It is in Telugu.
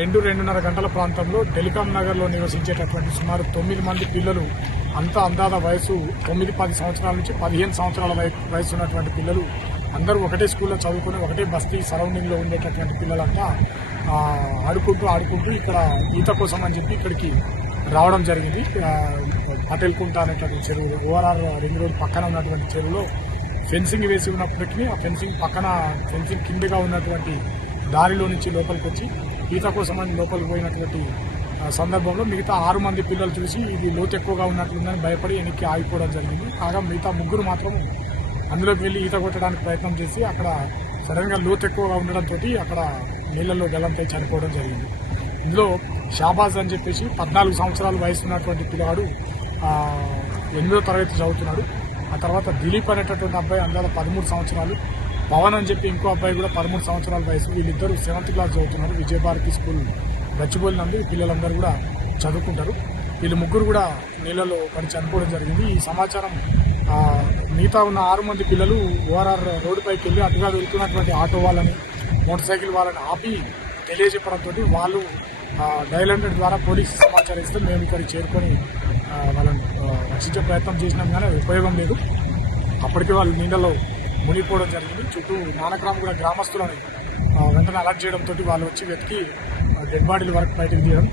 రెండున్నర గంటల ప్రాంతంలో టెలికాం నగర్లో నివసించేటటువంటి సుమారు 9 మంది పిల్లలు, అంతా అందాద వయసు 9-10 సంవత్సరాల నుంచి 15 సంవత్సరాల వయసు ఉన్నటువంటి పిల్లలు అందరూ ఒకటే స్కూల్లో చదువుకుని ఒకటే బస్తీ సరౌండింగ్లో ఉండేటటువంటి పిల్లలంతా ఆడుకుంటూ ఇక్కడ ఈత కోసం అని చెప్పి ఇక్కడికి రావడం జరిగింది. పటేల్ కుంట అనేటువంటి చెరువు, ఓఆర్ఆర్ రింగ్ రోడ్ పక్కన ఉన్నటువంటి చెరువులో ఫెన్సింగ్ వేసి ఉన్నప్పటికీ ఆ ఫెన్సింగ్ కిందగా ఉన్నటువంటి దారిలో నుంచి లోపలికి వచ్చి ఈత కోసం అని లోపలికి పోయినటువంటి సందర్భంలో మిగతా 6 మంది పిల్లలు చూసి ఇది లోతు ఎక్కువగా ఉన్నట్లుందని భయపడి వెనక్కి ఆగిపోవడం జరిగింది. కాగా మిగతా 3 మాత్రం అందులోకి వెళ్ళి ఈత కొట్టడానికి ప్రయత్నం చేసి అక్కడ సడన్గా లోతు ఎక్కువగా ఉండడంతో అక్కడ నీళ్లలో గల్లంతై చనిపోవడం జరిగింది. ఇందులో షాబాజ్ అని చెప్పేసి 14 సంవత్సరాల వయసు ఉన్నటువంటి పిల్లవాడు 8వ తరగతి చదువుతున్నాడు. ఆ తర్వాత దిలీప్ అనేటటువంటి అబ్బాయి అందాల 13 సంవత్సరాలు, పవన్ అని చెప్పి ఇంకో అబ్బాయి కూడా 13 సంవత్సరాల వయసు. వీళ్ళిద్దరూ 7th క్లాస్ చదువుతున్నారు. విజయభారతి స్కూల్ గచ్చిబౌలి పిల్లలందరూ కూడా చదువుకుంటారు. వీళ్ళు 3 కూడా నీళ్ళలో పడి చనిపోవడం జరిగింది. ఈ సమాచారం మిగతా ఉన్న 6 మంది పిల్లలు ఓఆర్ఆర్ రోడ్డుపైకి వెళ్ళి అటుగా వెళ్తున్నటువంటి ఆటో వాళ్ళని, మోటార్ సైకిల్ వాళ్ళని ఆపి తెలియజెప్పడంతో వాళ్ళు డయల్ 100 ద్వారా పోలీసు సమాచారం ఇస్తే మేము ఇక్కడికి చేరుకొని వాళ్ళని రక్షించే ప్రయత్నం చేసినాం, కానీ ఉపయోగం లేదు. అప్పటికే వాళ్ళు నీళ్ళలో మునిగిపోవడం జరిగింది. చుట్టూ నానక్రామ్గూడ గ్రామస్తులని వెంటనే అలర్ట్ చేయడంతో వాళ్ళు వచ్చి వెతికి డెడ్ బాడీల వరకు బయటకు తీయడం